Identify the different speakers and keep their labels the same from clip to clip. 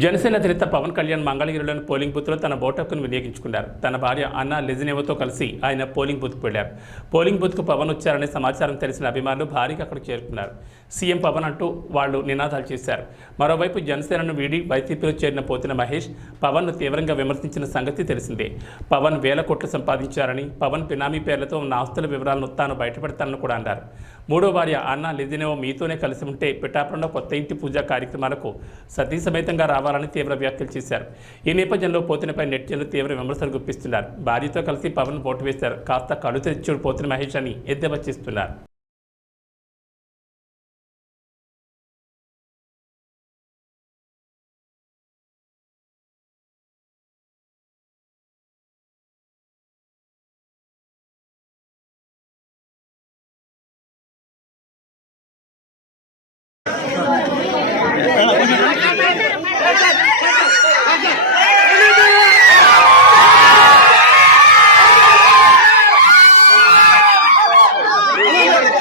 Speaker 1: జనసేన అధినేత పవన్ కళ్యాణ్ మంగళగిరిలోని పోలింగ్ బూత్లో తన ఓటు హక్కును వినియోగించుకున్నారు. తన భార్య అన్న లెజినేవతో కలిసి ఆయన పోలింగ్ బూత్కు వెళ్ళారు పోలింగ్ బూత్కు పవన్ వచ్చారనే సమాచారం తెలిసిన అభిమానులు భారీగా అక్కడికి చేరుకున్నారు. సీఎం పవన్ అంటూ వాళ్ళు నినాదాలు చేశారు. మరోవైపు జనసేనను వీడి వైసీపీలో చేరిన పోతిన మహేష్ పవన్ను తీవ్రంగా విమర్శించిన సంగతి తెలిసిందే. పవన్ వేల కోట్లు సంపాదించారని పవన్ పినామీ పేర్లతో ఉన్న ఆస్తుల వివరాలను తాను బయటపెడతానని కూడా అన్నారు. మూడో భార్య అన్న లెజినేవో మీతోనే కలిసి ఉంటే పిఠాపురంలో కొత్త ఇంటి పూజా కార్యక్రమాలకు సతీ సమేతంగా రావాలని తీవ్ర వ్యాఖ్యలు చేశారు. ఈ నేపథ్యంలో పోతినపై నెట్జన్లు తీవ్ర విమర్శలు గుప్పిస్తున్నారు. భార్యతో కలిసి పవన్ ఓటు వేశారు. కాస్త కడు తెచ్చుడు పోతిన మహేష్ అని ఎద్దెవా చేస్తున్నారు.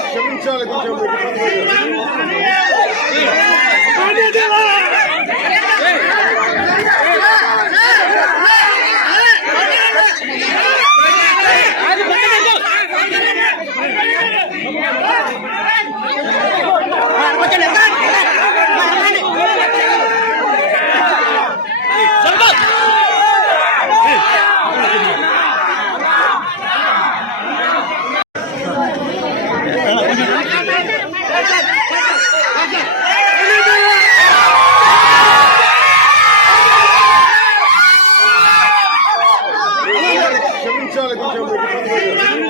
Speaker 1: క్షమించాలి Charlie, good job.